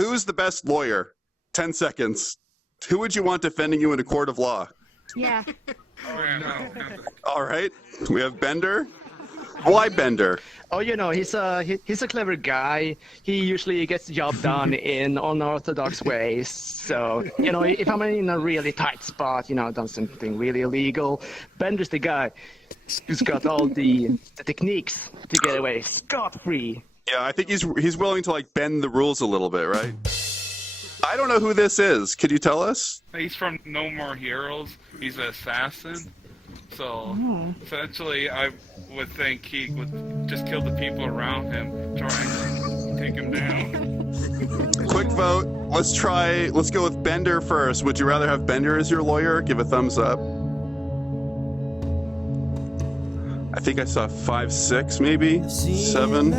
Who's the best lawyer? 10 seconds. Who would you want defending you in a court of law? Yeah. Oh, no. All right. We have Bender. Why Bender? Oh, he's a clever guy. He usually gets the job done in unorthodox ways. So, if I'm in a really tight spot, done something really illegal, Bender's the guy who's got all the techniques to get away scot-free. Yeah, I think he's willing to bend the rules a little bit, right? I don't know who this is. Could you tell us? He's from No More Heroes. He's an assassin. So, essentially, I would think he would just kill the people around him, trying to take him down. Quick vote. Let's go with Bender first. Would you rather have Bender as your lawyer? Give a thumbs up. I think I saw 5, 6, maybe 7,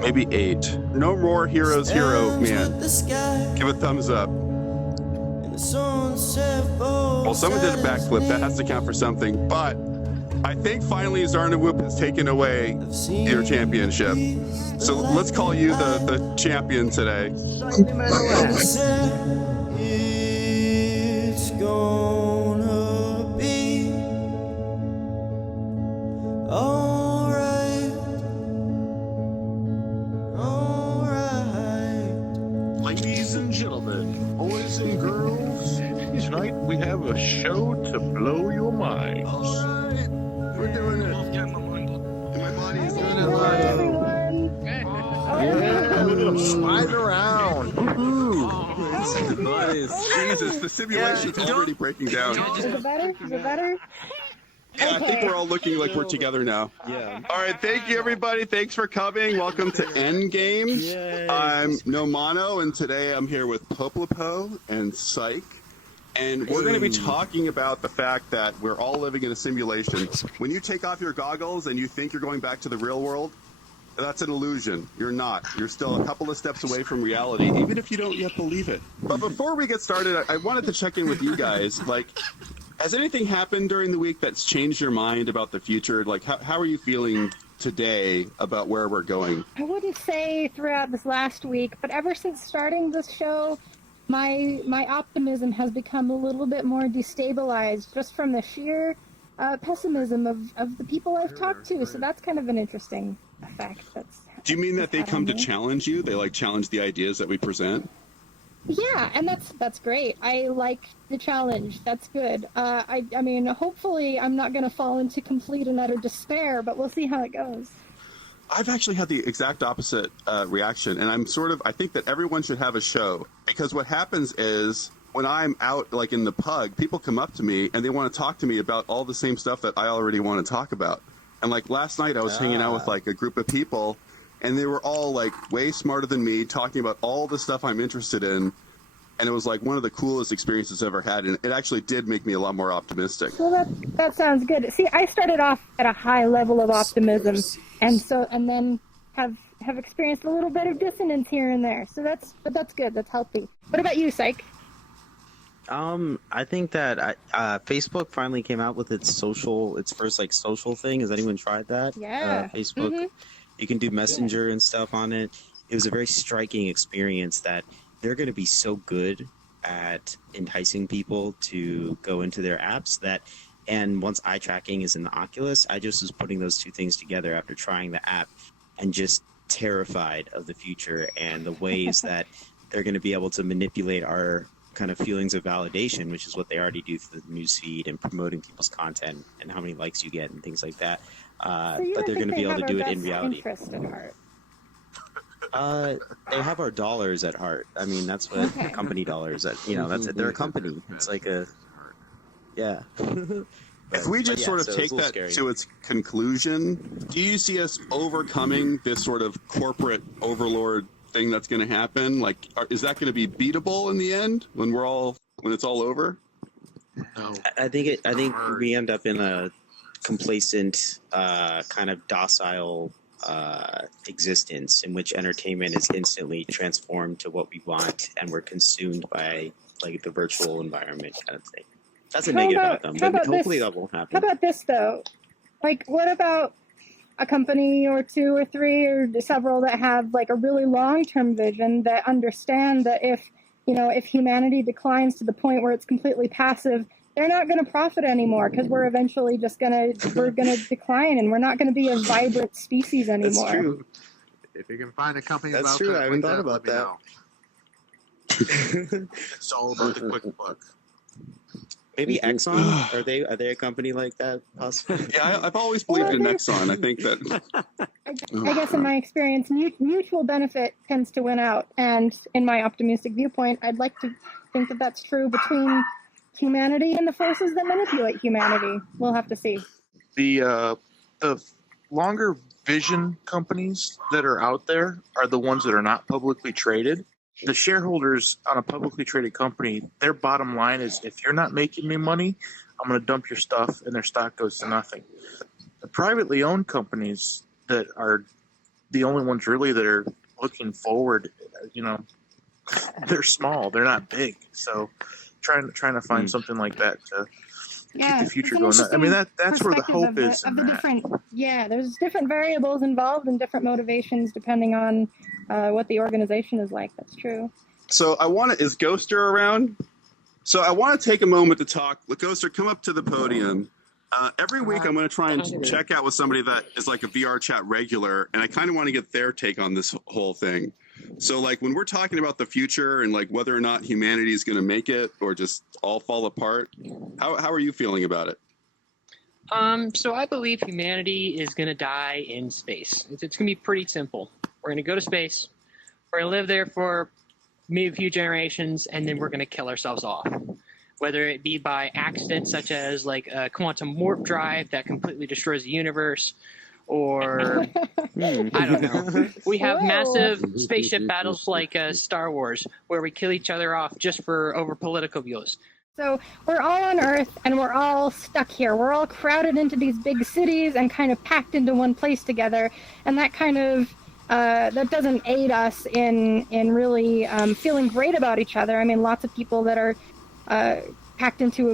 maybe 8. No More Heroes hero, man. Give a thumbs up. Well, someone did a backflip. That has to count for something. But I think finally Zarna Whoop has taken away your championship. So let's call you the champion today. It's gonna be alright. Ladies and gentlemen, boys and girls, tonight we have a show to blow your minds. Alright, we're doing it. My body's doing it live. Slide around. Jesus, the simulation's already breaking down. Is it better? Is it better? Yeah, I think we're all looking like we're together now. Yeah. All right, thank you, everybody. Thanks for coming. Welcome to ENDGAME. Yay. I'm Nomono, and today I'm here with Poplopo and Psych. And we're going to be talking about the fact that we're all living in a simulation. When you take off your goggles and you think you're going back to the real world, that's an illusion. You're not. You're still a couple of steps away from reality, even if you don't yet believe it. But before we get started, I wanted to check in with you guys. Has anything happened during the week that's changed your mind about the future? How are you feeling today about where we're going? I wouldn't say throughout this last week, but ever since starting this show, my optimism has become a little bit more destabilized just from the sheer pessimism of the people I've talked to. So that's kind of an interesting effect. Do you mean that they come to challenge you? They challenge the ideas that we present? Yeah, and that's great. I like the challenge. That's good. I mean, hopefully I'm not going to fall into complete and utter despair, but we'll see how it goes. I've actually had the exact opposite reaction, and I think that everyone should have a show, because what happens is when I'm out in the pug, people come up to me and they want to talk to me about all the same stuff that I already want to talk about. And last night I was hanging out with a group of people, and they were all way smarter than me, talking about all the stuff I'm interested in. And it was one of the coolest experiences I've ever had, and it actually did make me a lot more optimistic. Well, that sounds good. See, I started off at a high level of optimism, and then have experienced a little bit of dissonance here and there. So that's good. That's healthy. What about you, Psych? I think that Facebook finally came out with its first social thing. Has anyone tried that? Yeah. Facebook. Mm-hmm. You can do Messenger and stuff on it. It was a very striking experience that they're going to be so good at enticing people to go into their apps and once eye tracking is in the Oculus, I just was putting those two things together after trying the app and just terrified of the future and the ways that they're going to be able to manipulate our kind of feelings of validation, which is what they already do through the newsfeed and promoting people's content and how many likes you get and things like that. But they're going to be able to do it in reality. They have our dollars at heart. I mean, that's what company dollars at. They're a company. It's yeah. If we just sort of take that to its conclusion, do you see us overcoming this sort of corporate overlord thing that's going to happen? Is that going to be beatable in the end when it's all over? No. I think we end up in a complacent, kind of docile existence in which entertainment is instantly transformed to what we want, and we're consumed by the virtual environment kind of thing. That's a negative outcome, but hopefully that won't happen. How about this though? What about a company or two or three or several that have like a really long-term vision that understand that if humanity declines to the point where it's completely passive, they're not going to profit anymore because we're eventually just gonna decline and we're not going to be a vibrant species anymore. That's true. If you can find a company That's about true. that, I haven't like thought about let me that. know. It's all about the quick buck. Maybe Exxon? Are they a company like that? Possibly. Yeah, I've always believed in Exxon. I think that. I guess in my experience, mutual benefit tends to win out. And in my optimistic viewpoint, I'd like to think that that's true between humanity and the forces that manipulate humanity. We'll have to see. The longer vision companies that are out there are the ones that are not publicly traded. The shareholders on a publicly traded company, their bottom line is, if you're not making me money, I'm going to dump your stuff, and their stock goes to nothing. The privately owned companies that are the only ones really that are looking forward, they're small, they're not big. So trying to find something like that to keep the future going. I mean, that's where the hope is in that. There's different variables involved and different motivations depending on what the organization is like. That's true. So is Ghoster around? So I want to take a moment to talk. Ghoster, come up to the podium. Every week I'm going to try and check out with somebody that is like a VRchat regular, and I kind of want to get their take on this whole thing. So like when we're talking about the future and like whether or not humanity is going to make it or just all fall apart, how are you feeling about it? So I believe humanity is going to die in space. It's going to be pretty simple. We're going to go to space. We're going to live there for maybe a few generations, and then we're going to kill ourselves off. Whether it be by accident, such as like a quantum warp drive that completely destroys the universe, or I don't know. We have massive spaceship battles like Star Wars, where we kill each other off just over political views. So we're all on Earth, and we're all stuck here. We're all crowded into these big cities and kind of packed into one place together, and that kind of that doesn't aid us in really feeling great about each other. I mean, lots of people that are packed into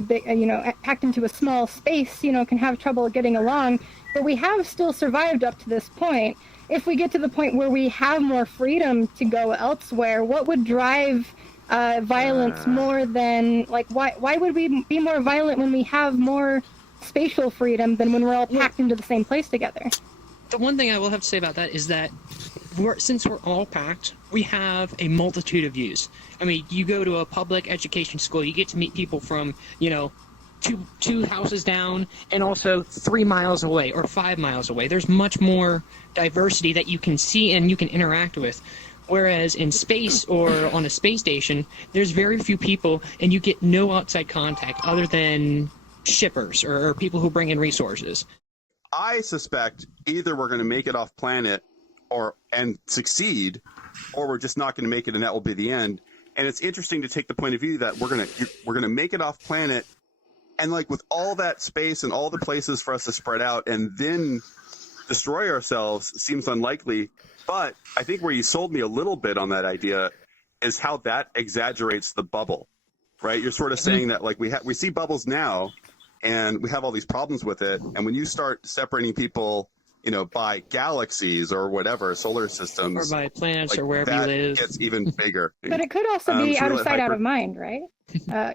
a small space, can have trouble getting along. But we have still survived up to this point. If we get to the point where we have more freedom to go elsewhere, what would drive violence more than, like, why would we be more violent when we have more spatial freedom than when we're all packed into the same place together? The one thing I will have to say about that is that since we're all packed, we have a multitude of views. I mean, you go to a public education school, you get to meet people from, two houses down and also 3 miles away or 5 miles away. There's much more diversity that you can see and you can interact with. Whereas in space or on a space station, there's very few people and you get no outside contact other than shippers or people who bring in resources. I suspect either we're going to make it off planet and succeed, or we're just not going to make it and that will be the end. And it's interesting to take the point of view that we're going to make it off planet, and like with all that space and all the places for us to spread out and then destroy ourselves seems unlikely. But I think where you sold me a little bit on that idea is how that exaggerates the bubble, right? You're sort of saying that like we see bubbles now and we have all these problems with it. And when you start separating people, by galaxies or whatever, solar systems. Or by planets or wherever you live. It gets even bigger. But it could also be out of sight, out of mind, right?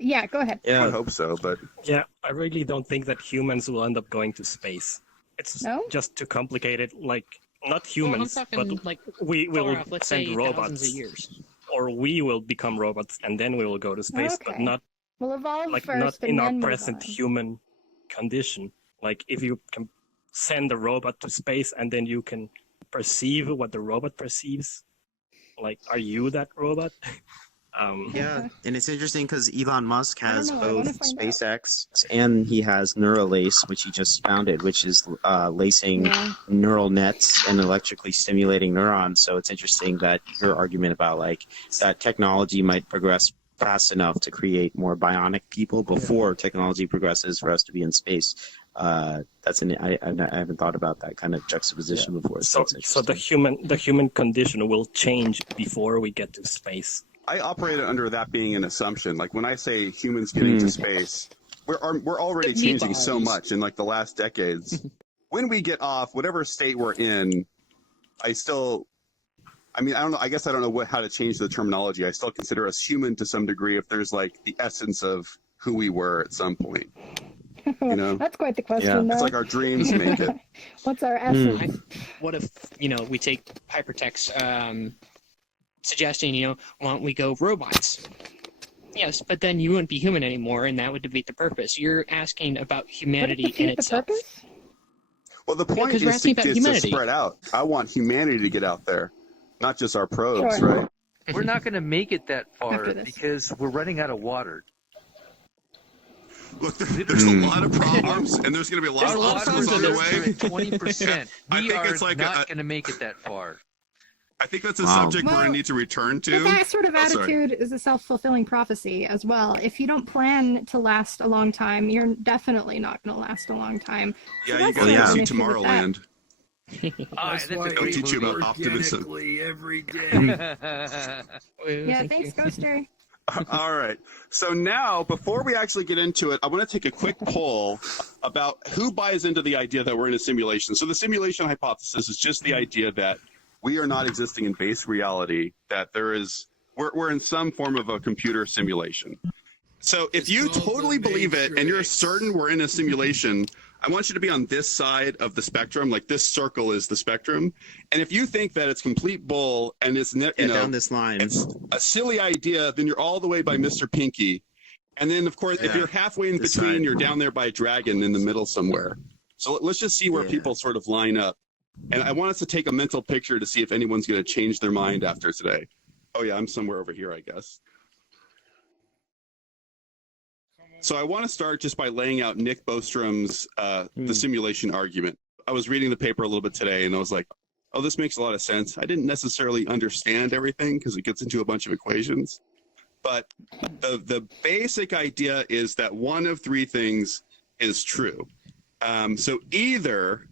Yeah, go ahead. Yeah. I hope so, but... Yeah, I really don't think that humans will end up going to space. It's just too complicated. Like, not humans, talking, but we will send robots. Of years. Or we will become robots, and then we will go to space, but not, we'll evolve like, first not and in then our present human condition. Like, if you can send a robot to space and then you can perceive what the robot perceives, like, are you that robot? Yeah, and it's interesting because Elon Musk has both SpaceX and he has Neuralace, which he just founded, which is lacing neural nets and electrically stimulating neurons. So it's interesting that your argument about like that technology might progress fast enough to create more bionic people before technology progresses for us to be in space. I haven't thought about that kind of juxtaposition before. So the human condition will change before we get to space. I operate under that being an assumption. Like when I say humans getting to space, we're already changing so much in like the last decades. when we get off, whatever state we're in, I mean, I don't know. I guess I don't know how to change the terminology. I still consider us human to some degree if there's like the essence of who we were at some point. You know? That's quite the question, though. It's like our dreams make it. What's our essence? What if, we take Hypertech's suggestion, why don't we go robots? Yes, but then you wouldn't be human anymore, and that would defeat the purpose. You're asking about humanity in itself. Purpose? Well, the point is to spread out. I want humanity to get out there, not just our probes, right? We're not going to make it that far because we're running out of water. Look, there's a lot of problems, and there's going to be a lot of obstacles on the way. 20%. We are not going to make it that far. I think that's a subject we're going to need to return to. But that sort of attitude is a self-fulfilling prophecy as well. If you don't plan to last a long time, you're definitely not going to last a long time. Yeah, you got to see Tomorrowland. I'll teach you about optimism. Every day. Yeah, thanks, Ghoster. All right. So now, before we actually get into it, I want to take a quick poll about who buys into the idea that we're in a simulation. So the simulation hypothesis is just the idea that we are not existing in base reality, that we're in some form of a computer simulation. So if you totally believe it and you're certain we're in a simulation, I want you to be on this side of the spectrum, like this circle is the spectrum. And if you think that it's complete bull and it's down this line, it's a silly idea, then you're all the way by Mr. Pinky. And then, of course, if you're halfway in between, you're down there by Dragon in the middle somewhere. So let's just see where people sort of line up. And I want us to take a mental picture to see if anyone's going to change their mind after today. Oh, yeah, I'm somewhere over here, I guess. So I want to start just by laying out Nick Bostrom's the simulation argument. I was reading the paper a little bit today, and I was like, oh, this makes a lot of sense. I didn't necessarily understand everything because it gets into a bunch of equations. But the basic idea is that one of three things is true. So either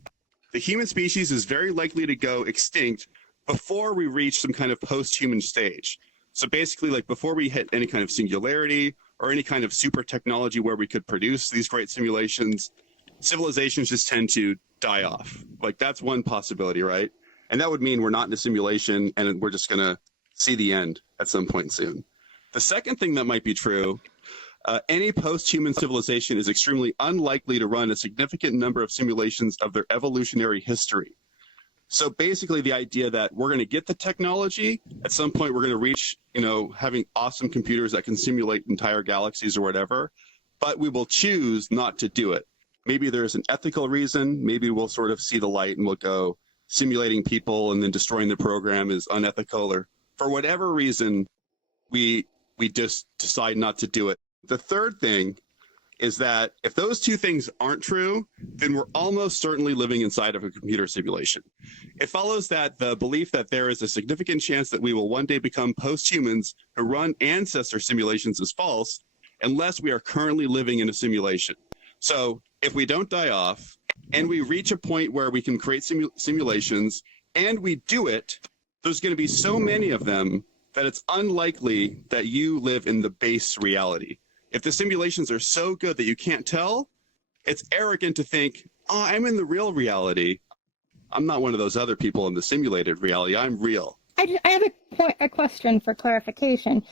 the human species is very likely to go extinct before we reach some kind of post-human stage. So basically, like before we hit any kind of singularity or any kind of super technology where we could produce these great simulations, civilizations just tend to die off. Like that's one possibility, right? And that would mean we're not in a simulation and we're just going to see the end at some point soon. The second thing that might be true, any post-human civilization is extremely unlikely to run a significant number of simulations of their evolutionary history. So basically the idea that we're going to get the technology, at some point we're going to reach, having awesome computers that can simulate entire galaxies or whatever, but we will choose not to do it. Maybe there's an ethical reason, maybe we'll sort of see the light and we'll go simulating people and then destroying the program is unethical, or for whatever reason, we just decide not to do it. The third thing is that if those two things aren't true, then we're almost certainly living inside of a computer simulation. It follows that the belief that there is a significant chance that we will one day become post-humans who run ancestor simulations is false, unless we are currently living in a simulation. So if we don't die off, and we reach a point where we can create simulations, and we do it, there's going to be so many of them that it's unlikely that you live in the base reality. If the simulations are so good that you can't tell, it's arrogant to think, oh, I'm in the real reality. I'm not one of those other people in the simulated reality. I'm real. I have a question for clarification.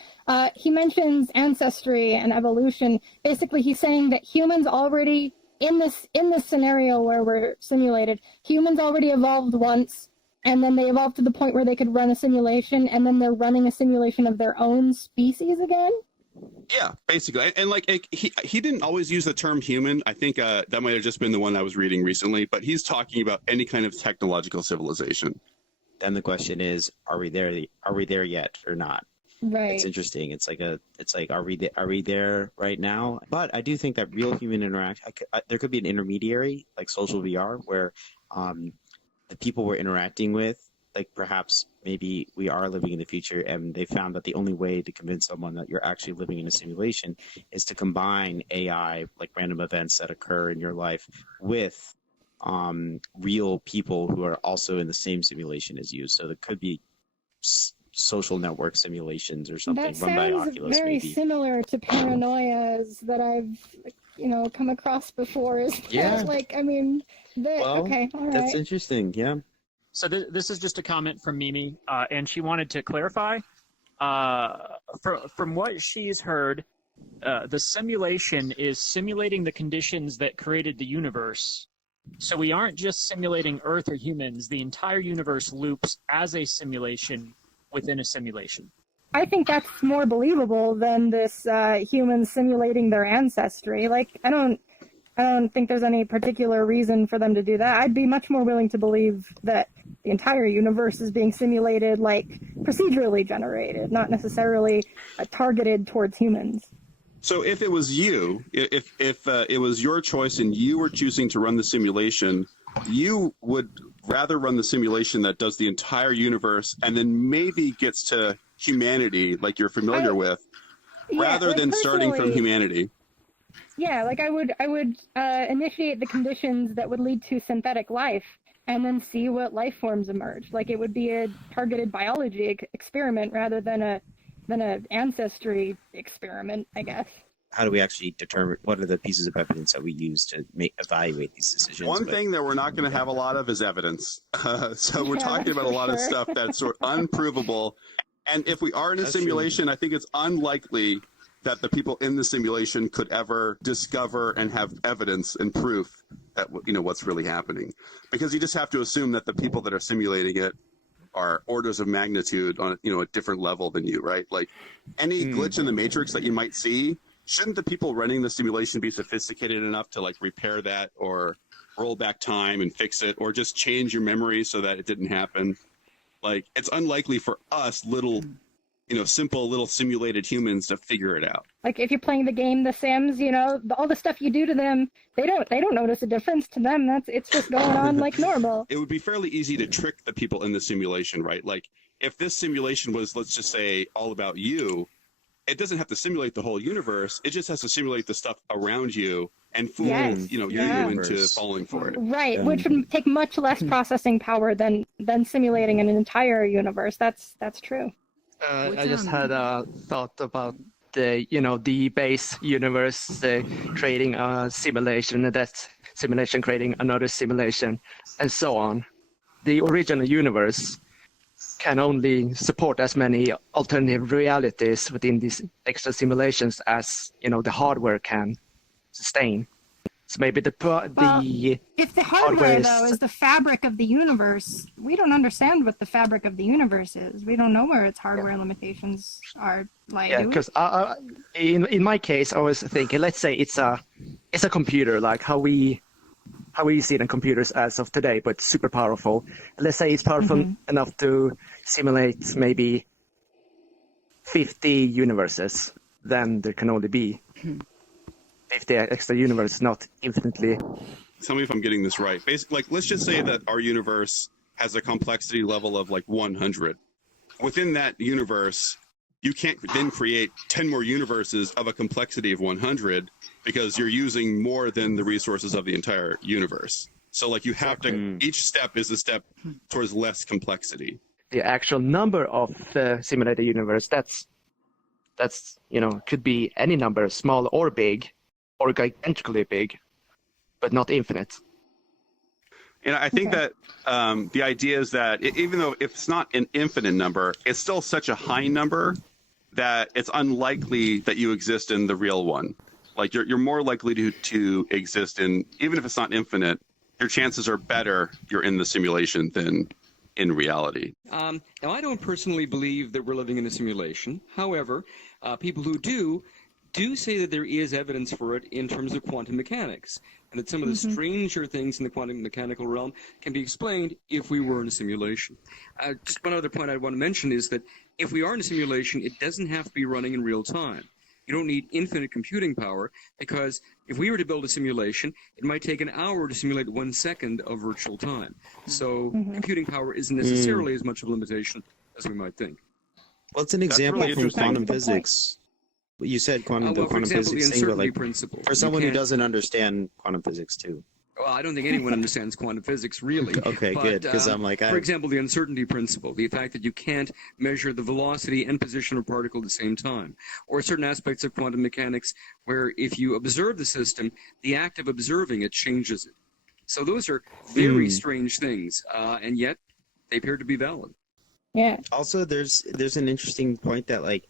He mentions ancestry and evolution. Basically, he's saying that humans already, in this scenario where we're simulated, humans already evolved once, and then they evolved to the point where they could run a simulation, and then they're running a simulation of their own species again? Yeah, basically. And like he didn't always use the term human. I think that might have just been the one I was reading recently, but he's talking about any kind of technological civilization. Then the question is, are we there yet or not? Right. It's interesting. It's like are we there right now? But I do think that real human interaction, there could be an intermediary like social VR where the people we're interacting with, like perhaps maybe we are living in the future, and they found that the only way to convince someone that you're actually living in a simulation is to combine AI, like random events that occur in your life, with real people who are also in the same simulation as you. So there could be social network simulations or something run by Oculus. That sounds very similar to paranoias that I've come across before. Okay, all right. That's interesting. Yeah. So this is just a comment from Mimi, and she wanted to clarify. From what she's heard, the simulation is simulating the conditions that created the universe. So we aren't just simulating Earth or humans. The entire universe loops as a simulation within a simulation. I think that's more believable than this humans simulating their ancestry. Like, I don't think there's any particular reason for them to do that. I'd be much more willing to believe that the entire universe is being simulated, like, procedurally generated, not necessarily targeted towards humans. So if it was you, if it was your choice and you were choosing to run the simulation, you would rather run the simulation that does the entire universe and then maybe gets to humanity, like you're familiar with, rather than starting from humanity. Yeah, like I would initiate the conditions that would lead to synthetic life and then see what life forms emerge. Like, it would be a targeted biology experiment rather than a ancestry experiment, I guess. How do we actually determine what are the pieces of evidence that we use to evaluate these decisions? One thing that we're not going to have a lot of is evidence. So we're talking about a lot of stuff that's sort of unprovable. And if we are in a simulation, I think it's unlikely that the people in the simulation could ever discover and have evidence and proof that what's really happening, because you just have to assume that the people that are simulating it are orders of magnitude on a different level than you, right? Like any glitch in the matrix that you might see, shouldn't the people running the simulation be sophisticated enough to like repair that or roll back time and fix it, or just change your memory so that it didn't happen? Like, it's unlikely for us little simple little simulated humans to figure it out. Like, if you're playing the game The Sims, all the stuff you do to them, they don't notice a difference to them. It's just going on like normal. It would be fairly easy to trick the people in the simulation, right? Like, if this simulation was, let's just say, all about you, it doesn't have to simulate the whole universe. It just has to simulate the stuff around you and fool you into falling for it. Right, which would take much less processing power than simulating an entire universe. That's true. I just had a thought about the base universe creating a simulation, and that simulation creating another simulation, and so on. The original universe can only support as many alternative realities within these extra simulations as the hardware can sustain. So maybe if the hardware though is the fabric of the universe, we don't understand what the fabric of the universe is. We don't know where its hardware limitations are. Yeah, because in my case, I was thinking, let's say it's a computer, like how we see it in computers as of today, but super powerful. Let's say it's powerful enough to simulate maybe 50 universes. Then there can only be 50 extra universes, not infinitely. Tell me if I'm getting this right. Basically, like, let's just say that our universe has a complexity level of like 100. Within that universe, you can't then create 10 more universes of a complexity of 100 because you're using more than the resources of the entire universe. So like you have to, each step is a step towards less complexity. The actual number of the simulated universe, that's could be any number, small or big, or gigantically big, but not infinite. And I think that the idea is that even though if it's not an infinite number, it's still such a high number that it's unlikely that you exist in the real one. Like you're more likely to exist in, even if it's not infinite, your chances are better you're in the simulation than in reality. Now, I don't personally believe that we're living in a simulation. However, people who do say that there is evidence for it in terms of quantum mechanics, and that some of the stranger things in the quantum mechanical realm can be explained if we were in a simulation. Just one other point I want to mention is that if we are in a simulation, it doesn't have to be running in real time. You don't need infinite computing power, because if we were to build a simulation, it might take an hour to simulate 1 second of virtual time. So computing power isn't necessarily as much of a limitation as we might think. Well, it's an example from quantum physics. You said quantum physics the uncertainty principle. For someone who doesn't understand quantum physics too. Well, I don't think anyone understands quantum physics, really. Okay, but, good, because I'm like... For example, the uncertainty principle, the fact that you can't measure the velocity and position of a particle at the same time, or certain aspects of quantum mechanics where if you observe the system, the act of observing it changes it. So those are very strange things, and yet they appear to be valid. Yeah. Also, there's an interesting point that, like,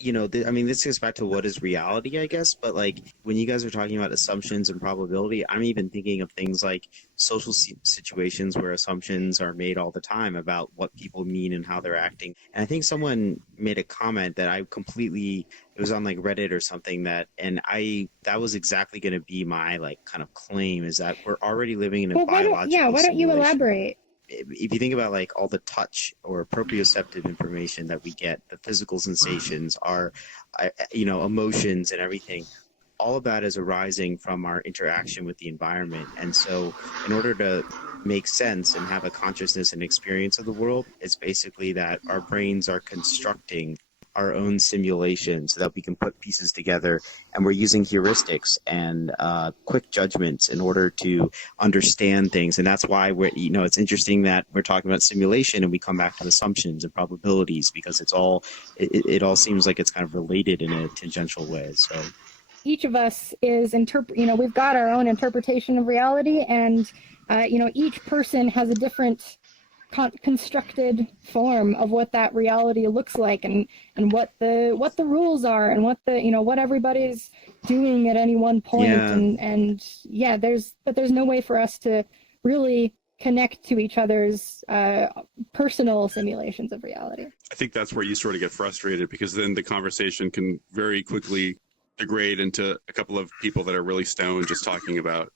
you know, I mean, this goes back to what is reality, I guess. But like, when you guys are talking about assumptions and probability, I'm even thinking of things like social situations where assumptions are made all the time about what people mean and how they're acting. And I think someone made a comment that I completely, it was on like Reddit or something, that was exactly going to be my like kind of claim, is that we're already living in a biological why don't you simulation. elaborate? If you think about like all the touch or proprioceptive information that we get, the physical sensations, our, you know, emotions and everything, all of that is arising from our interaction with the environment. And so in order to make sense and have a consciousness and experience of the world, it's basically that our brains are constructing our own simulation so that we can put pieces together, and we're using heuristics and quick judgments in order to understand things. And that's why it's interesting that we're talking about simulation and we come back to assumptions and probabilities, because it all seems like it's kind of related in a tangential way. So each of us is we've got our own interpretation of reality, and each person has a different constructed form of what that reality looks like, and what the rules are, and what everybody's doing at any one point. There's no way for us to really connect to each other's personal simulations of reality. I think that's where you sort of get frustrated, because then the conversation can very quickly degrade into a couple of people that are really stoned just talking about,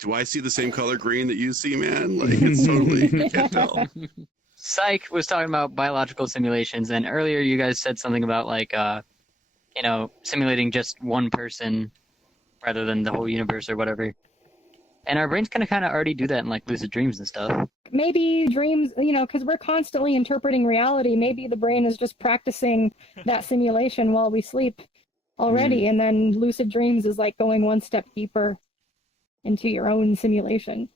do I see the same color green that you see, man? Like, it's totally, you can't tell. Psych was talking about biological simulations, and earlier you guys said something about, like, simulating just one person rather than the whole universe or whatever. And our brains kind of already do that in, like, lucid dreams and stuff. Maybe dreams, because we're constantly interpreting reality, maybe the brain is just practicing that simulation while we sleep already, and then lucid dreams is like going one step deeper into your own simulation.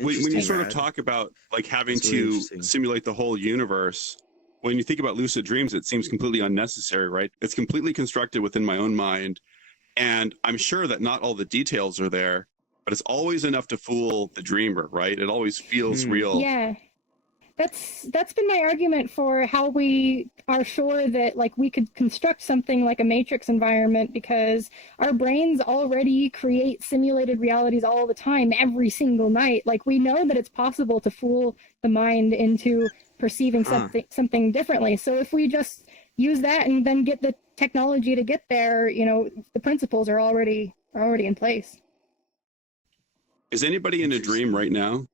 When you sort of talk about like having to simulate the whole universe, when you think about lucid dreams, it seems completely unnecessary, right? It's completely constructed within my own mind, and I'm sure that not all the details are there, but it's always enough to fool the dreamer, right? It always feels real. Yeah. That's been my argument for how we are sure that, like, we could construct something like a matrix environment, because our brains already create simulated realities all the time, every single night. Like, we know that it's possible to fool the mind into perceiving something differently. So if we just use that and then get the technology to get there, the principles are already in place. Is anybody in a dream right now?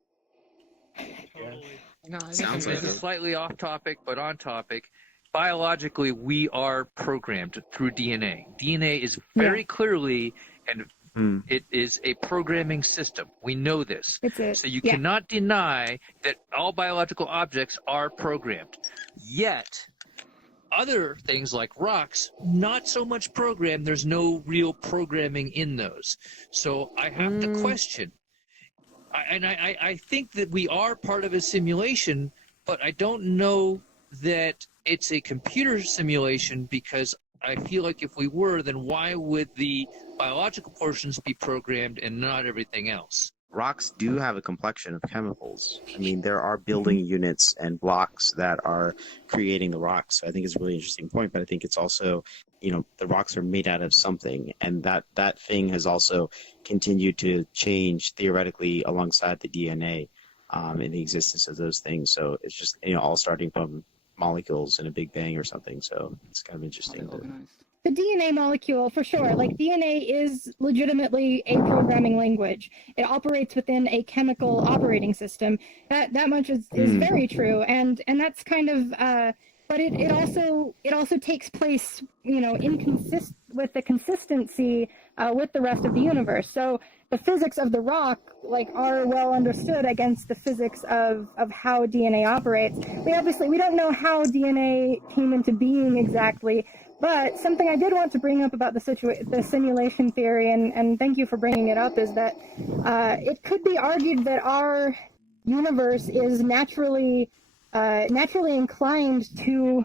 No, sounds like slightly off topic, but on topic. Biologically, we are programmed through DNA. DNA is very clearly, and it is a programming system. We know this. So you cannot deny that all biological objects are programmed. Yet, other things like rocks, not so much programmed. There's no real programming in those. So I have to question. I think that we are part of a simulation, but I don't know that it's a computer simulation, because I feel like if we were, then why would the biological portions be programmed and not everything else? Rocks do have a complexion of chemicals. I mean, there are building units and blocks that are creating the rocks. So I think it's a really interesting point, but I think it's also, the rocks are made out of something, and that thing has also continued to change theoretically alongside the DNA in the existence of those things. So it's just, all starting from molecules in a big bang or something. So it's kind of interesting. The DNA molecule, for sure. Like, DNA is legitimately a programming language. It operates within a chemical operating system. That much is very true, and that's kind of. But it also takes place, with the consistency with the rest of the universe. So the physics of the rock, like, are well understood against the physics of how DNA operates. We don't know how DNA came into being exactly. But something I did want to bring up about the simulation theory, and thank you for bringing it up, is that it could be argued that our universe is naturally inclined to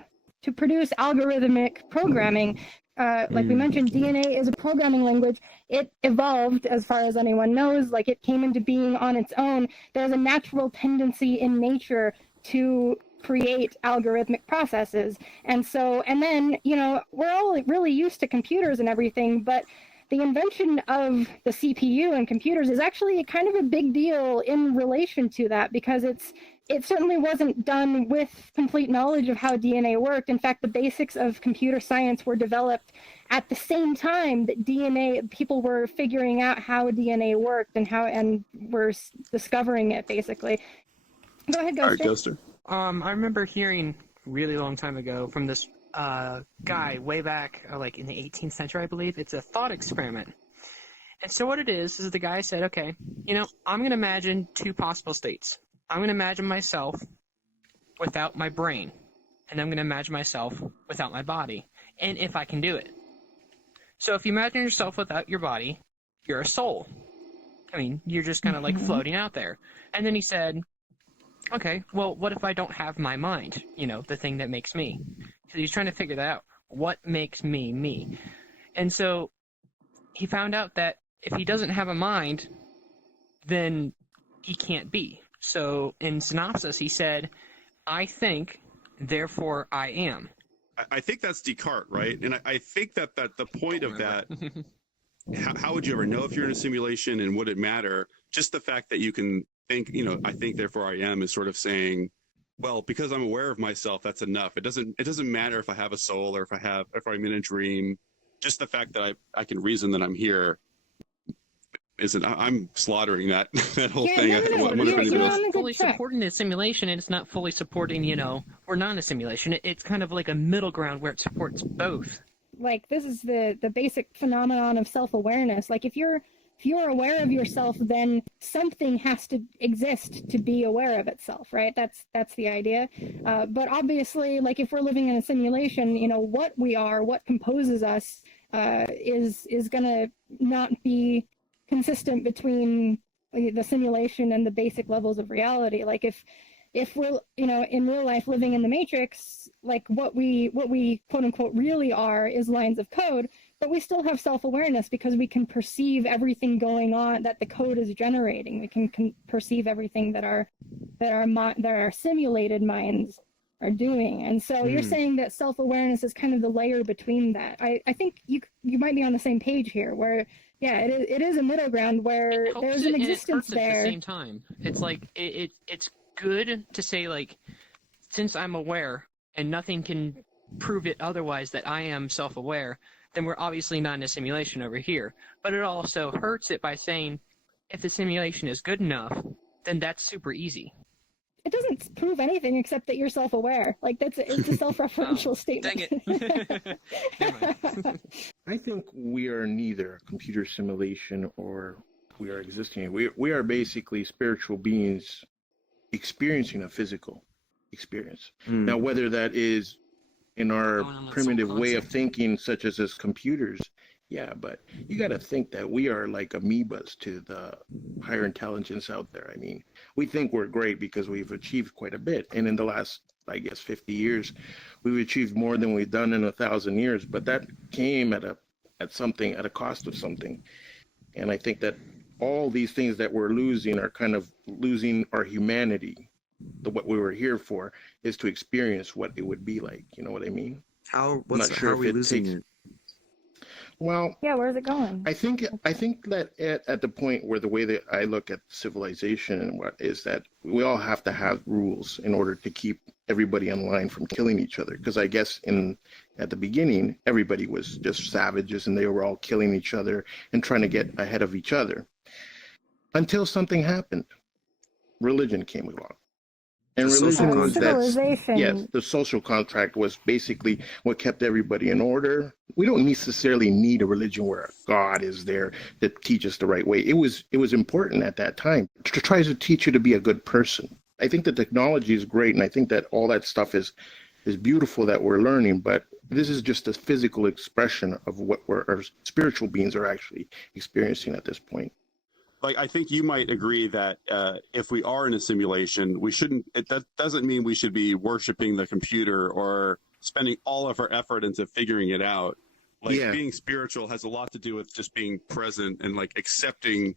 produce algorithmic programming, like we mentioned, DNA is a programming language. It evolved, as far as anyone knows, like it came into being on its own. There's a natural tendency in nature to create algorithmic processes. And then, we're all really used to computers and everything, but the invention of the CPU and computers is actually kind of a big deal in relation to that, because it certainly wasn't done with complete knowledge of how DNA worked. In fact, the basics of computer science were developed at the same time that people were figuring out how DNA worked and were discovering it, basically. Go ahead, Ghoster. All right, Ghoster. I remember hearing really long time ago from this guy way back, like in the 18th century, I believe. It's a thought experiment. And so what it is the guy said, okay, I'm going to imagine two possible states. I'm going to imagine myself without my brain, and I'm going to imagine myself without my body, and if I can do it. So if you imagine yourself without your body, you're a soul. I mean, you're just kind of like floating out there. And then he said, okay, well, what if I don't have my mind? The thing that makes me. So he's trying to figure that out. What makes me me? And so he found out that if he doesn't have a mind, then he can't be. So in synopsis, he said, I think, therefore I am. I think that's Descartes, right? And I think that the point of that, how would you ever know if you're in a simulation, and would it matter? Just the fact that you can think, I think, therefore I am, is sort of saying, well, because I'm aware of myself, that's enough. It doesn't matter if I have a soul or if I'm in a dream. Just the fact that I can reason that I'm here I'm slaughtering that whole thing. It's fully supporting the simulation, and it's not fully supporting, we're not in a simulation. It's kind of like a middle ground where it supports both. Like, this is the basic phenomenon of self-awareness. Like, if you're aware of yourself, then something has to exist to be aware of itself, right? That's the idea. But obviously, like, if we're living in a simulation, what we are, what composes us, is gonna not be consistent between the simulation and the basic levels of reality. Like, if we're in real life living in the Matrix, like what we quote unquote really are is lines of code, but we still have self-awareness because we can perceive everything going on that the code is generating. We can perceive everything that our simulated minds are doing. And so you're saying that self-awareness is kind of the layer between that. I think you might be on the same page here, where it is a middle ground where there's an existence there. At the same time, it's like it's good to say, like, since I'm aware and nothing can prove it otherwise that I am self-aware, then we're obviously not in a simulation over here. But it also hurts it by saying, if the simulation is good enough, then that's super easy. It doesn't prove anything except that you're self-aware. Like, it's a self-referential statement. Dang it. I think we are neither a computer simulation or we are existing. We are basically spiritual beings experiencing a physical experience. Now, whether that is in our primitive way of thinking, such as computers, but you got to think that we are like amoebas to the higher intelligence out there. I mean, we think we're great because we've achieved quite a bit. And in the last, I guess, 50 years, we've achieved more than we've done in 1,000 years. But that came at a cost of something. And I think that all these things that we're losing are kind of losing our humanity. What we were here for is to experience what it would be like. You know what I mean? How are we losing it? Well, where's it going? I think that at the point where the way that I look at civilization and what is that we all have to have rules in order to keep everybody in line from killing each other. Because I guess at the beginning, everybody was just savages and they were all killing each other and trying to get ahead of each other. Until something happened. Religion came along. And religion was the social contract was basically what kept everybody in order. We don't necessarily need a religion where God is there to teach us the right way. It was important at that time to try to teach you to be a good person. I think the technology is great, and I think that all that stuff is beautiful that we're learning, but this is just a physical expression of what our spiritual beings are actually experiencing at this point. Like, I think you might agree that if we are in a simulation, we shouldn't. That doesn't mean we should be worshiping the computer or spending all of our effort into figuring it out. Like being spiritual has a lot to do with just being present and like accepting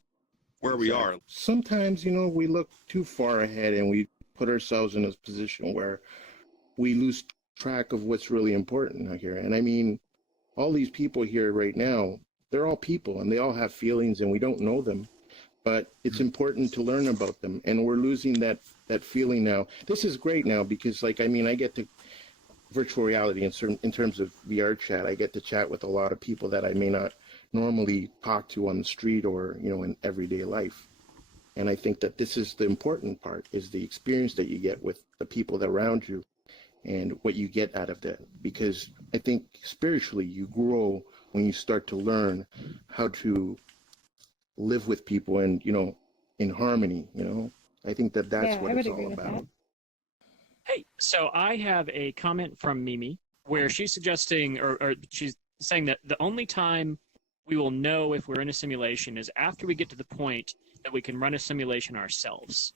where we are. Sometimes, we look too far ahead and we put ourselves in a position where we lose track of what's really important out here. And I mean, all these people here right now, they're all people and they all have feelings and we don't know them, but it's important to learn about them. And we're losing that feeling now. This is great now because I get to virtual reality in terms of VRchat. I get to chat with a lot of people that I may not normally talk to on the street or, in everyday life. And I think that this is the important part, is the experience that you get with the people that are around you and what you get out of that. Because I think spiritually you grow when you start to learn how to live with people and, in harmony, I think that's what it's all about. Hey, so I have a comment from Mimi where she's suggesting, or she's saying that the only time we will know if we're in a simulation is after we get to the point that we can run a simulation ourselves.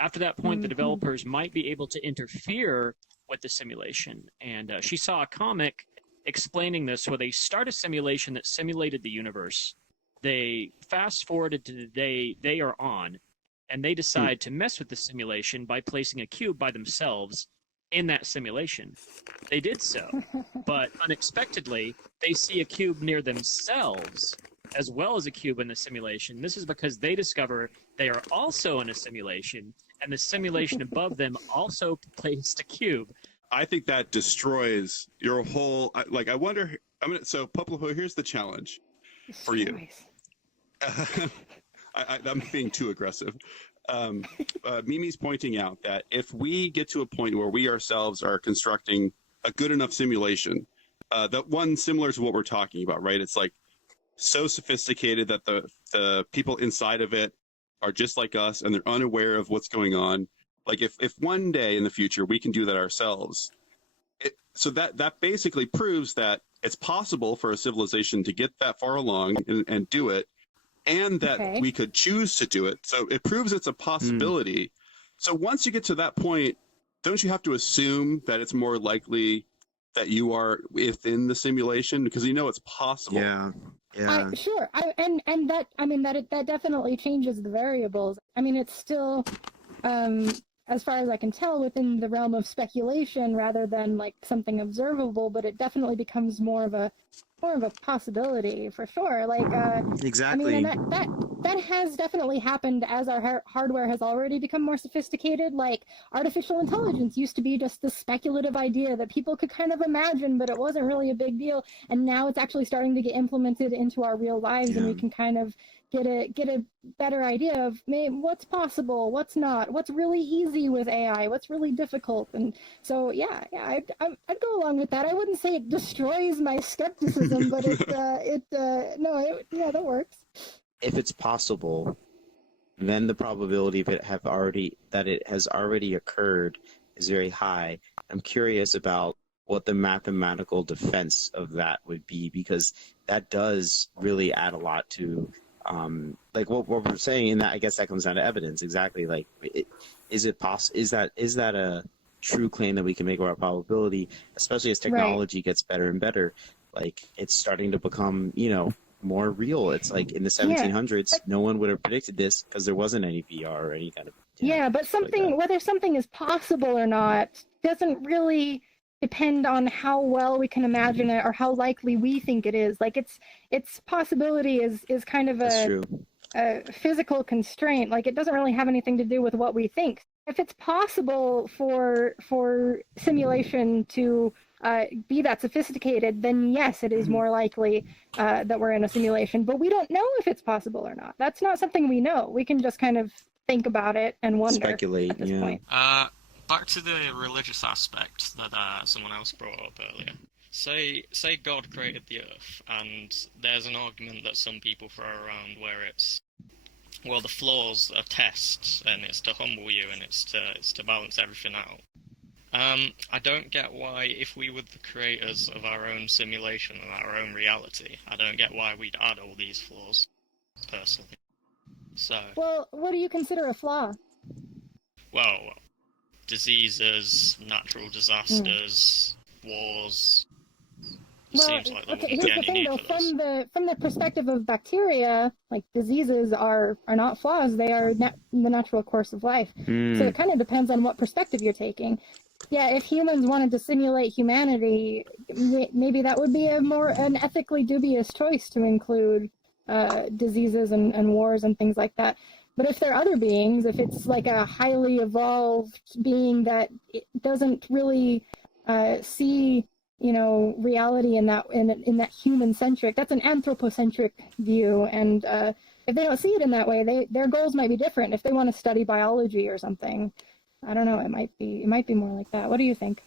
After that point, the developers might be able to interfere with the simulation. And she saw a comic explaining this where they start a simulation that simulated the universe. They fast forwarded to the day they are on, and they decide to mess with the simulation by placing a cube by themselves in that simulation. They did so, but unexpectedly, they see a cube near themselves as well as a cube in the simulation. This is because they discover they are also in a simulation, and the simulation above them also placed a cube. I think that destroys your whole, I wonder, so Poplopo, here's the challenge for you. I'm being too aggressive. Mimi's pointing out that if we get to a point where we ourselves are constructing a good enough simulation, that one similar to what we're talking about, right? It's like so sophisticated that the people inside of it are just like us and they're unaware of what's going on. Like if one day in the future we can do that ourselves, so that basically proves that it's possible for a civilization to get that far along and do it, and that we could choose to do it. So it proves it's a possibility. So once you get to that point, don't you have to assume that it's more likely that you are within the simulation because it's possible? Yeah. Sure. That definitely changes the variables. It's still, as far as I can tell, within the realm of speculation rather than like something observable, but it definitely becomes more of a possibility for sure. Exactly. And that has definitely happened as our hardware has already become more sophisticated. Like artificial intelligence used to be just this speculative idea that people could kind of imagine, but it wasn't really a big deal. And now it's actually starting to get implemented into our real lives, and we can kind of get a better idea of what's possible, what's not, what's really easy with AI, what's really difficult. And so I'd go along with that. I wouldn't say it destroys my skepticism, but that works. If it's possible, then the probability of it has already occurred is very high. I'm curious about what the mathematical defense of that would be, because that does really add a lot to what we're saying, and that I guess that comes down to evidence. Exactly. Is that a true claim that we can make about probability, especially as technology gets better and better? Like it's starting to become, more real. It's like in the 1700s, no one would have predicted this because there wasn't any VR or any kind of. But whether something is possible or not doesn't really depend on how well we can imagine it or how likely we think it is. Like its possibility is kind of a physical constraint. Like it doesn't really have anything to do with what we think. If it's possible for simulation to be that sophisticated, then yes, it is more likely that we're in a simulation. But we don't know if it's possible or not. That's not something we know. We can just kind of think about it and wonder. Speculate, at this point. Back to the religious aspect that someone else brought up earlier. Say God created the Earth, and there's an argument that some people throw around where it's, well, the flaws are tests, and it's to humble you, and it's to balance everything out. I don't get why, if we were the creators of our own simulation and our own reality, I don't get why we'd add all these flaws, personally. So. Well, what do you consider a flaw? Well, diseases, natural disasters, wars. seems like there okay, wouldn't here's be the any thing, need though. for this. From the perspective of bacteria, like diseases are not flaws; they are the natural course of life. So it kind of depends on what perspective you're taking. Yeah, if humans wanted to simulate humanity, maybe that would be an ethically dubious choice to include diseases and wars and things like that. But if there are other beings, if it's like a highly evolved being that it doesn't really see, reality in that human centric, that's an anthropocentric view, and if they don't see it in that way, their goals might be different. If they want to study biology or something, I don't know, it might be more like that. What do you think?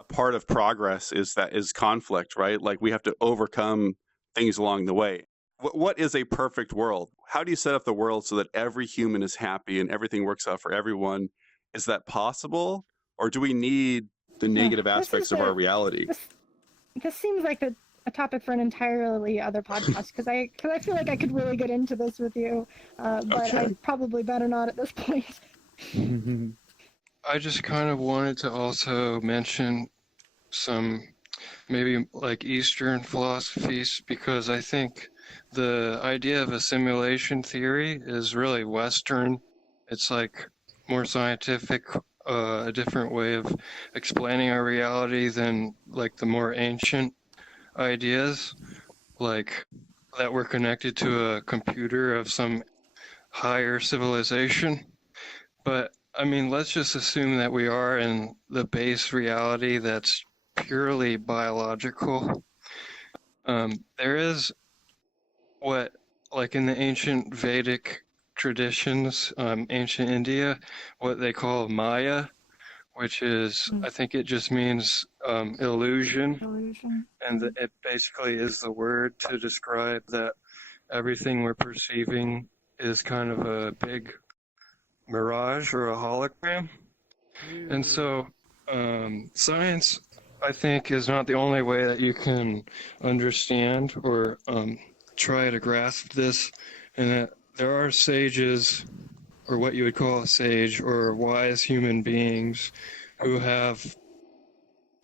A part of progress is conflict, right? Like we have to overcome things along the way. What is a perfect world? How do you set up the world so that every human is happy and everything works out for everyone? Is that possible, or do we need the negative aspects of our reality? This seems like a topic for an entirely other podcast, because I feel like I could really get into this with you, but I probably better not at this point. I just kind of wanted to also mention some maybe like Eastern philosophies, because I think the idea of a simulation theory is really Western. It's like more scientific, a different way of explaining our reality than like the more ancient ideas, like that we're connected to a computer of some higher civilization. But I mean, let's just assume that we are in the base reality that's purely biological. There is what, like in the ancient Vedic traditions, ancient India, what they call Maya, which is, I think it just means illusion. And it basically is the word to describe that everything we're perceiving is kind of a big mirage or a hologram. And so science, I think, is not the only way that you can understand or try to grasp this, and that there are sages, or what you would call a sage, or wise human beings who have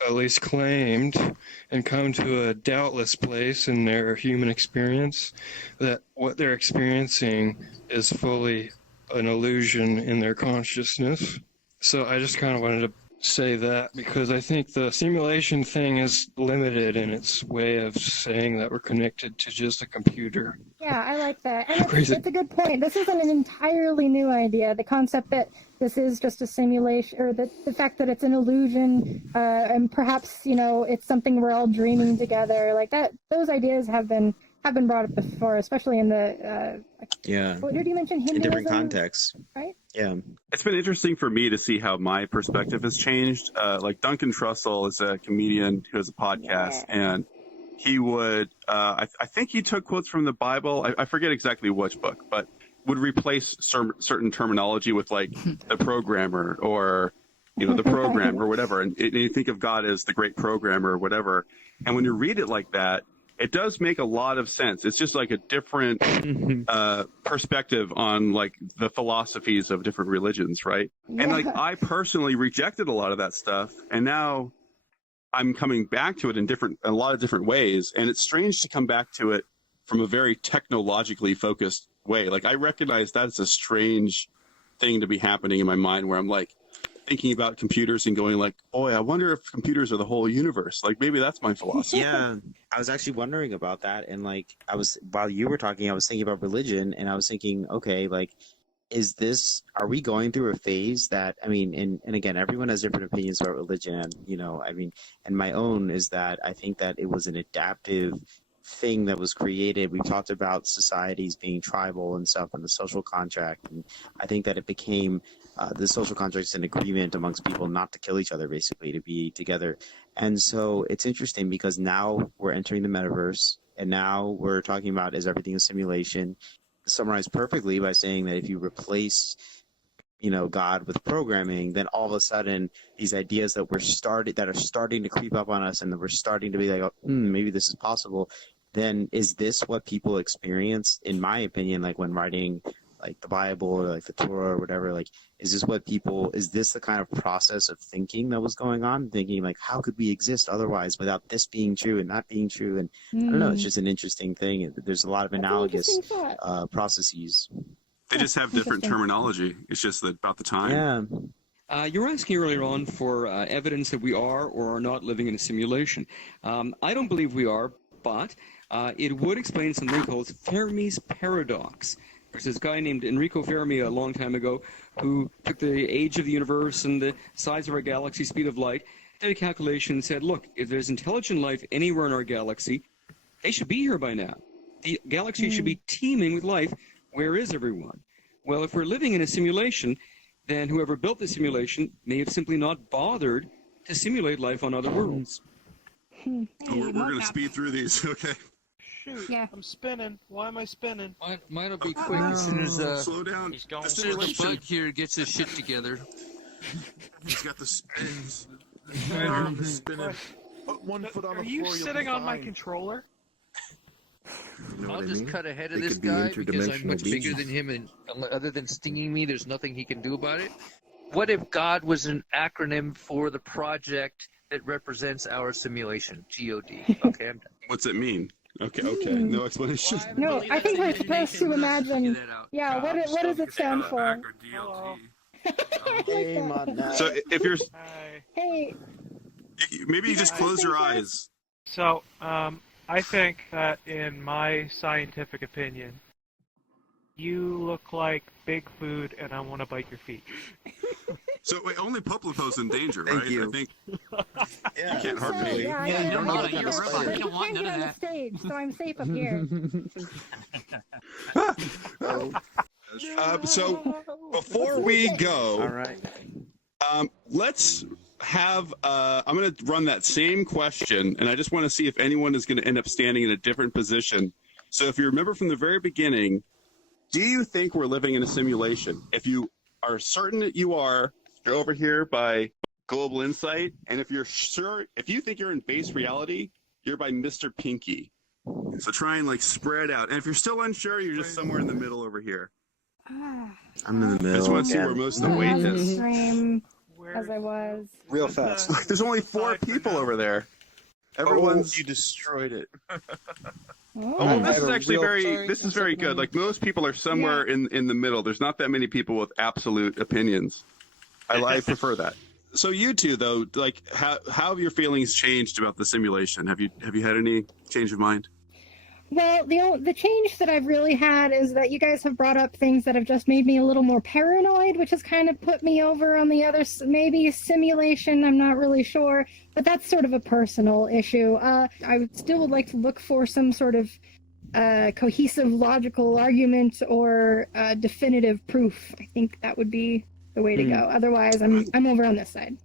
at least claimed and come to a doubtless place in their human experience that what they're experiencing is fully an illusion in their consciousness. So I just kind of wanted to say that, because I think the simulation thing is limited in its way of saying that we're connected to just a computer. Yeah, I like that. And it's a good point. This isn't an entirely new idea. The concept that this is just a simulation, or the fact that it's an illusion, and perhaps, it's something we're all dreaming together, like that, those ideas have been brought up before, especially in the what did you mention? Hinduism? In different contexts, right? Yeah, it's been interesting for me to see how my perspective has changed. Like Duncan Trussell is a comedian who has a podcast, and he would, I think he took quotes from the Bible. I forget exactly which book, but would replace certain terminology with like the programmer, or the program, or whatever. And you think of God as the great programmer or whatever. And when you read it like that, it does make a lot of sense. It's just like a different perspective on like the philosophies of different religions, right? Yeah. And like I personally rejected a lot of that stuff, and now I'm coming back to it in a lot of different ways. And it's strange to come back to it from a very technologically focused way. Like I recognize that's a strange thing to be happening in my mind, where I'm like thinking about computers and going like, boy, I wonder if computers are the whole universe. Like maybe that's my philosophy. Yeah, I was actually wondering about that, and like while you were talking, I was thinking about religion, and I was thinking, okay, like, are we going through a phase that, I mean, and again, everyone has different opinions about religion, and my own is that I think that it was an adaptive thing that was created. We've talked about societies being tribal and stuff, and the social contract, and I think that it became the social contract is an agreement amongst people not to kill each other, basically, to be together. And so it's interesting because now we're entering the metaverse, and now we're talking about, is everything a simulation? Summarized perfectly by saying that if you replace God with programming, then all of a sudden these ideas that are starting to creep up on us, and that we're starting to be like, maybe this is possible, then is this what people experience, in my opinion, like when writing like the Bible or like the Torah or whatever, like, is this the kind of process of thinking that was going on? Thinking like, how could we exist otherwise without this being true and that being true? And I don't know, it's just an interesting thing. There's a lot of analogous processes. They just have different terminology. It's just about the time. Yeah. You were asking earlier on for evidence that we are or are not living in a simulation. I don't believe we are, but it would explain something called Fermi's paradox. There's this guy named Enrico Fermi a long time ago who took the age of the universe and the size of our galaxy, speed of light, did a calculation and said, look, if there's intelligent life anywhere in our galaxy, they should be here by now. The galaxy should be teeming with life. Where is everyone? Well, if we're living in a simulation, then whoever built the simulation may have simply not bothered to simulate life on other worlds. We're going to speed through these, okay? Shoot, I'm spinning. Why am I spinning? Mine'll be quick as soon as slow down. the bug here gets his shit together. He's got the spins. Spinning. Put one foot on the floor. Are you sitting on my controller? I'll just cut ahead of this guy because I'm much bigger than him, and other than stinging me, there's nothing he can do about it. What if God was an acronym for the project that represents our simulation? GOD. Okay, I'm done. What's it mean? Okay. No explanation. No, I think we're supposed to imagine. Yeah, what does it stand for? So if you're, hey, maybe you just close your eyes. So, I think that in my scientific opinion, you look like big food, and I want to bite your feet. So wait, only Poplopo's in danger, right? I think. Yeah. You can't harm me. Yeah, you're a robot. You don't want none of that. Stage, so I'm safe up here. So before we go, all right. Let's have. I'm going to run that same question, and I just want to see if anyone is going to end up standing in a different position. So if you remember from the very beginning, do you think we're living in a simulation? If you are certain that you are, you're over here by Global Insight, and if you're sure, if you think you're in base reality, you're by Mr. Pinky. So try and like spread out. And if you're still unsure, you're just somewhere in the middle over here. I'm in the middle. I just want to see where most of the weight is. Same as I was. Real fast. Look, there's only 4 people over there. Everyone's. You destroyed it. Oh, this is actually this is very good. Like most people are somewhere in the middle. There's not that many people with absolute opinions. I prefer that. So you two though, like how have your feelings changed about the simulation? Have you had any change of mind? Well, the change that I've really had is that you guys have brought up things that have just made me a little more paranoid, which has kind of put me over on the other, maybe simulation, I'm not really sure, but that's sort of a personal issue. I still would like to look for some sort of cohesive, logical argument or definitive proof. I think that would be the way to go. Otherwise, I'm over on this side.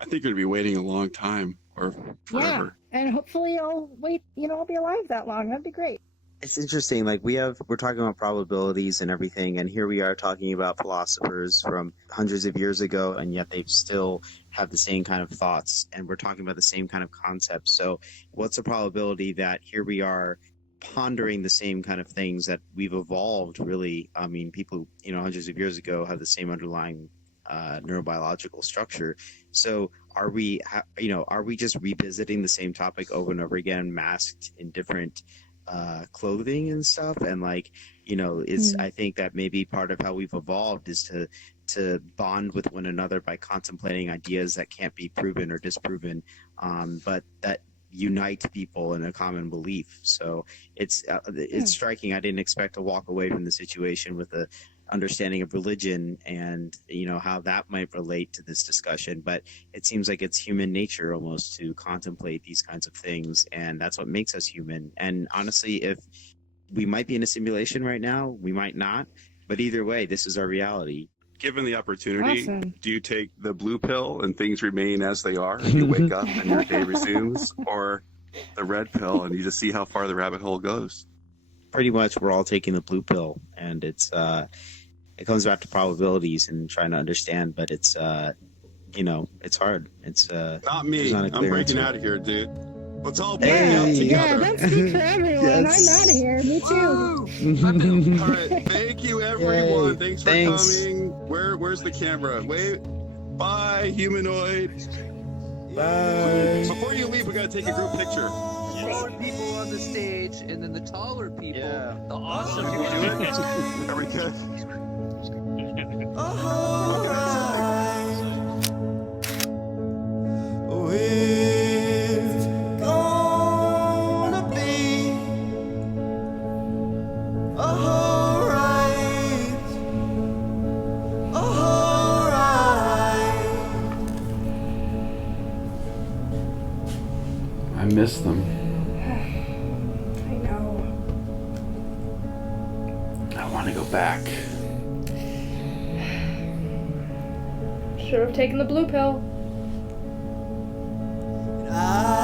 I think we'd be waiting a long time or forever. Yeah, and hopefully I'll wait. I'll be alive that long. That'd be great. It's interesting. Like we're talking about probabilities and everything, and here we are talking about philosophers from hundreds of years ago, and yet they still have the same kind of thoughts, and we're talking about the same kind of concepts. So, what's the probability that here we are pondering the same kind of things that we've evolved? Really, I mean, people, hundreds of years ago have the same underlying neurobiological structure. So are we just revisiting the same topic over and over again, masked in different clothing and stuff? And I think that maybe part of how we've evolved is to bond with one another by contemplating ideas that can't be proven or disproven, but that unite people in a common belief. So it's striking. I didn't expect to walk away from the situation with a understanding of religion and how that might relate to this discussion, but it seems like it's human nature almost to contemplate these kinds of things, and that's what makes us human. And honestly, if we might be in a simulation right now, we might not, but either way, this is our reality. Given the opportunity, do you take the blue pill and things remain as they are and you wake up and your day resumes, or the red pill and you just see how far the rabbit hole goes? Pretty much we're all taking the blue pill, and it comes back to probabilities and trying to understand, but it's it's hard. It's not me. I'm breaking out of here, dude. Let's all break out together. Yeah, don't speak for everyone. I'm out of here. Me too. All right, thank you everyone. Yay. Thanks for coming. Where's the camera? Wait. Bye, humanoid. Bye. Before you leave, we gotta take a group picture. Short people on the stage, and then the taller people, the awesome Can we do it? Are we good? It's gonna be alright, alright. I miss them. I know. I want to go back. Should have taken the blue pill. I